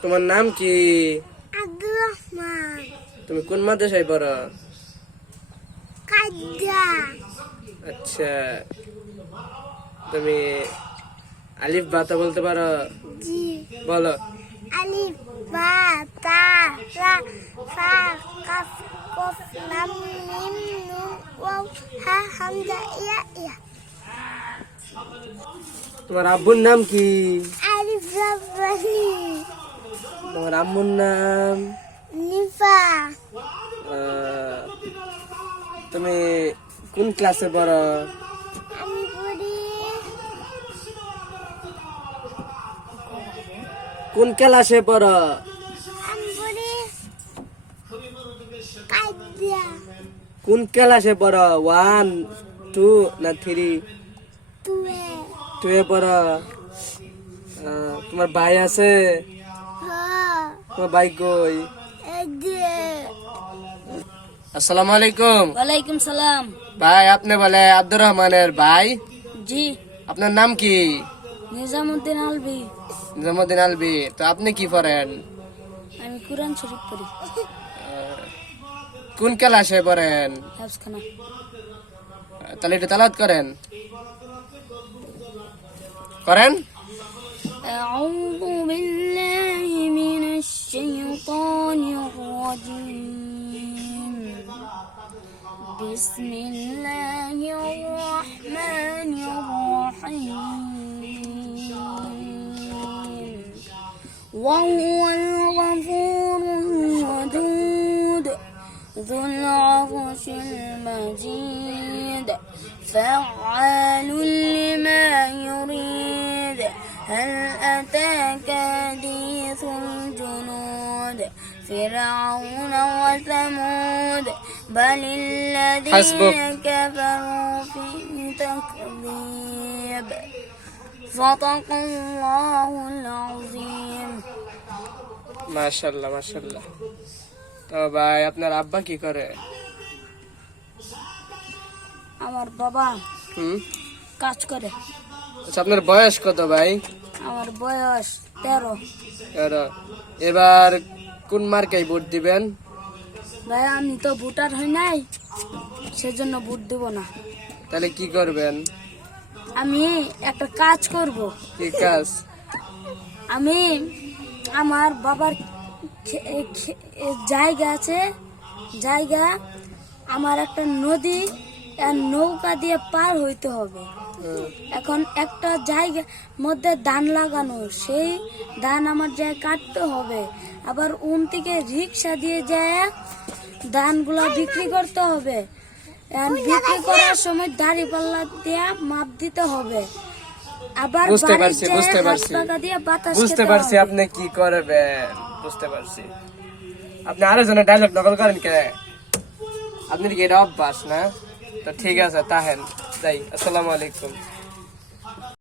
তোমার নাম কি? আব্দুর রহমান। তুমি কোন মাদ্রাসায় পড়ো? কাদা। আচ্ছা, তুমি আলিফ বা তা বলতে পারো? জি। বলো। আলিফ বা তা রা সা কাফ কফ লাম মিম নুন ওয়াও হা হামজা ইয়া ইয়া। তোমার আব্বুর নাম কি? আলিফ রাব্বানি। তোমার আম্মুর নাম? নিফা। তুমি কোন ক্লাসে পড়ো? আমি পড়ি কোন ক্লাসে পড়ো? আমি পড়ি কাদা। কোন ক্লাসে পড়ো? 1 2 না 3? তুয়ে 2 এ পড়ো। তোমার ভাই আছে? হা তোমার ভাই কই? এদে। আসসালামু আলাইকুম। ওয়ালাইকুম সালাম। ভাই, আপনি বলে আব্দুর রহমানের ভাই? জি, আপনার নাম কি? নিজামুদ্দিন আলভি। নিজামুদ্দিন আলভি। তো আপনি কি পড়েন? আমি কুরআন শরীফ পড়ি। কোন ক্লাসে পড়েন? হাফসখানা। তাহলে একটু তালাওয়াত করেন। করেন। أعوذ بالله من الشيطان الرجيم. بسم الله الرحمن الرحيم. وهو الغفور الودود ذو العرش المجيد فعال لما يريد. هل أتاك حديث الجنود فرعون وثمود بل حسبك. الذين كفروا في تكذيب. صدق الله العظيم. মাশাআল্লাহ মাশাআল্লাহ। তো ভাই, আপনার আব্বা কি করে? আমার বাবা কাজ করে। আচ্ছা, আপনার বয়স কত ভাই? আমার বয়স 13। এবার কোন মার্কায় ভোট দিবেন? ভাই, আমি তো ভোটার হই নাই, সেজন্য ভোট দেব না। তাহলে কি করবেন? আমি একটা কাজ করব। কি কাজ? আমি আমার বাবার জায়গা আছে, জায়গা আমার একটা নদী, আর নৌকা দিয়ে পার হইতে হবে। এখন একটা জায়গা মধ্যে ধান লাগানো, সেই ধান আমার যায় কাটতে হবে, আবার উন থেকে রিক্সা দিয়ে যায় ধানগুলা বিক্রি করতে হবে। আর বিক্রি করার সময় দাড়ি পাল্লা দিয়ে মাপ দিতে হবে, আবার বুঝতে পারছি বুঝতে পারছি বুঝতে পারছি হবে। আপনি কি করবেন, বুঝতে পারছি। আপনি আরো জনের ডায়লগ নকল করেন কে? আপনি কি এটা অভ্যাস না? তো ঠিক আছে, তাহেন যাই। আসসালামু আলাইকুম।